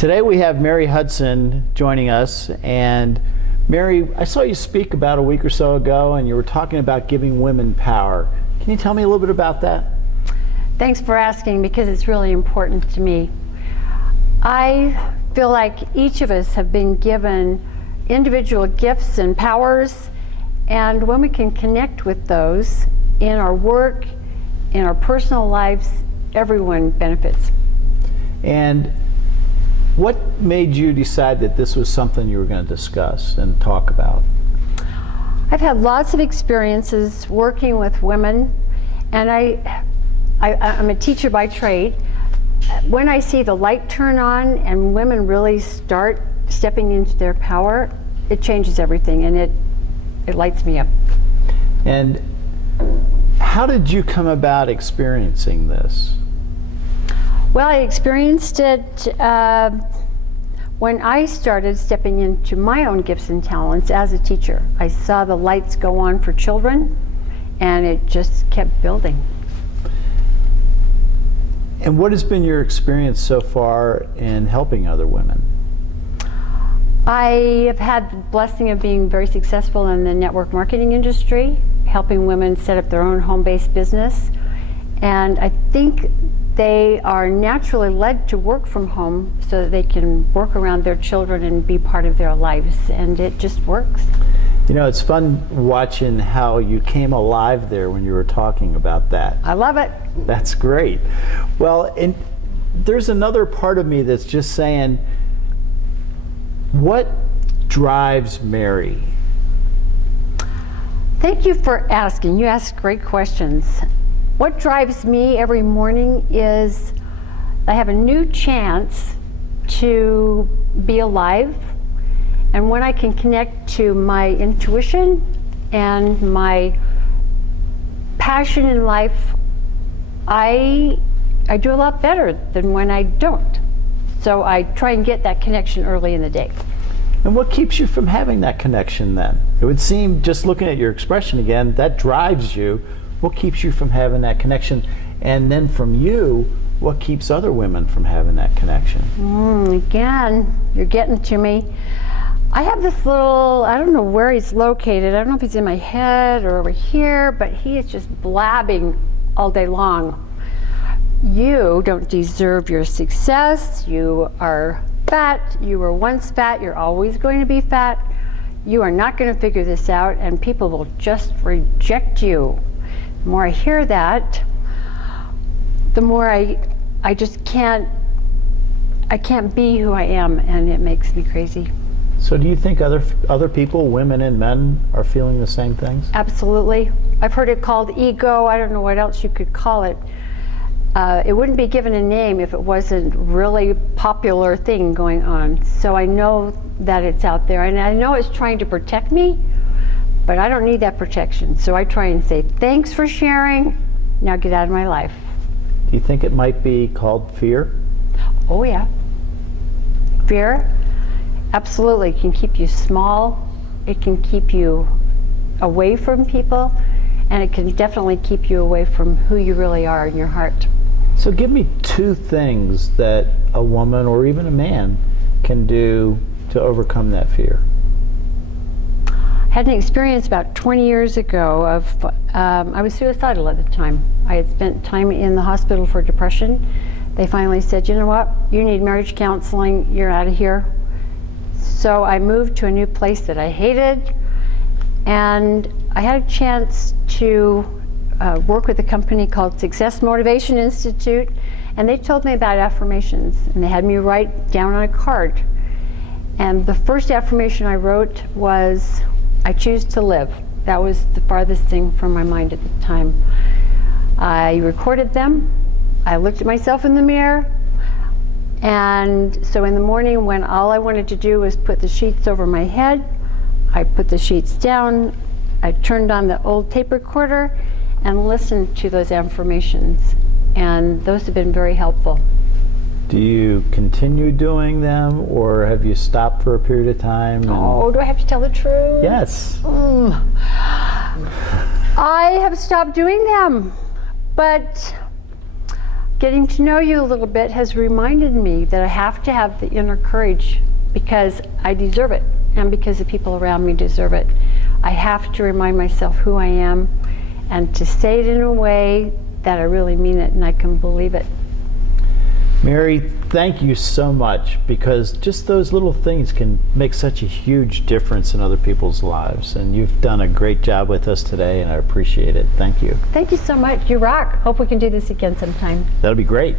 Today we have Merrie Hudson joining us, and Merrie, I saw you speak about a week or so ago, and you were talking about giving women power. Can you tell me a little bit about that? Thanks for asking, because it's really important to me. I feel like each of us have been given individual gifts and powers, and when we can connect with those in our work, in our personal lives, everyone benefits. And what made you decide that this was something you were going to discuss and talk about? I've had lots of experiences working with women, and I'm a teacher by trade. When I see the light turn on and women really start stepping into their power, it changes everything, and it lights me up. And how did you come about experiencing this? Well, I experienced it when I started stepping into my own gifts and talents as a teacher. I saw the lights go on for children, and it just kept building. And what has been your experience so far in helping other women? I have had the blessing of being very successful in the network marketing industry, helping women set up their own home-based business. And I think they are naturally led to work from home so that they can work around their children and be part of their lives, and it just works. You know, it's fun watching how you came alive there when you were talking about that. I love it. That's great. Well, and there's another part of me that's just saying, what drives Merrie? Thank you for asking. You ask great questions. What drives me every morning is I have a new chance to be alive, and when I can connect to my intuition and my passion in life, I do a lot better than when I don't. So I try and get that connection early in the day. And what keeps you from having that connection then? It would seem, just looking at your expression again, that drives you. What keeps you from having that connection? And then from you, what keeps other women from having that connection? Again, you're getting to me. I have this little, I don't know where he's located. I don't know if he's in my head or over here, but he is just blabbing all day long. You don't deserve your success. You are fat. You were once fat. You're always going to be fat. You are not going to figure this out, and people will just reject you. The more I hear that, the more I just can't be who I am, and it makes me crazy. So do you think other people, women and men, are feeling the same things? Absolutely. I've heard it called ego. I don't know what else you could call it. It wouldn't be given a name if it wasn't really popular thing going on. So I know that it's out there, and I know it's trying to protect me, but I don't need that protection. So I try and say, thanks for sharing, now get out of my life. Do you think it might be called fear? Oh yeah. Fear, absolutely, can keep you small. It can keep you away from people, and it can definitely keep you away from who you really are in your heart. So give me two things that a woman or even a man can do to overcome that fear. I had an experience about 20 years ago of, I was suicidal at the time. I had spent time in the hospital for depression. They finally said, you know what, you need marriage counseling, you're out of here. So I moved to a new place that I hated, and I had a chance to work with a company called Success Motivation Institute, and they told me about affirmations, and they had me write down on a card. And the first affirmation I wrote was, I choose to live. That was the farthest thing from my mind at the time. I recorded them. I looked at myself in the mirror. And so in the morning, when all I wanted to do was put the sheets over my head, I put the sheets down. I turned on the old tape recorder and listened to those affirmations. And those have been very helpful. Do you continue doing them, or have you stopped for a period of time? Oh, do I have to tell the truth? Yes. I have stopped doing them, but getting to know you a little bit has reminded me that I have to have the inner courage because I deserve it and because the people around me deserve it. I have to remind myself who I am and to say it in a way that I really mean it and I can believe it. Merrie, thank you so much, because just those little things can make such a huge difference in other people's lives. And you've done a great job with us today, and I appreciate it. Thank you. Thank you so much. You rock. Hope we can do this again sometime. That'll be great.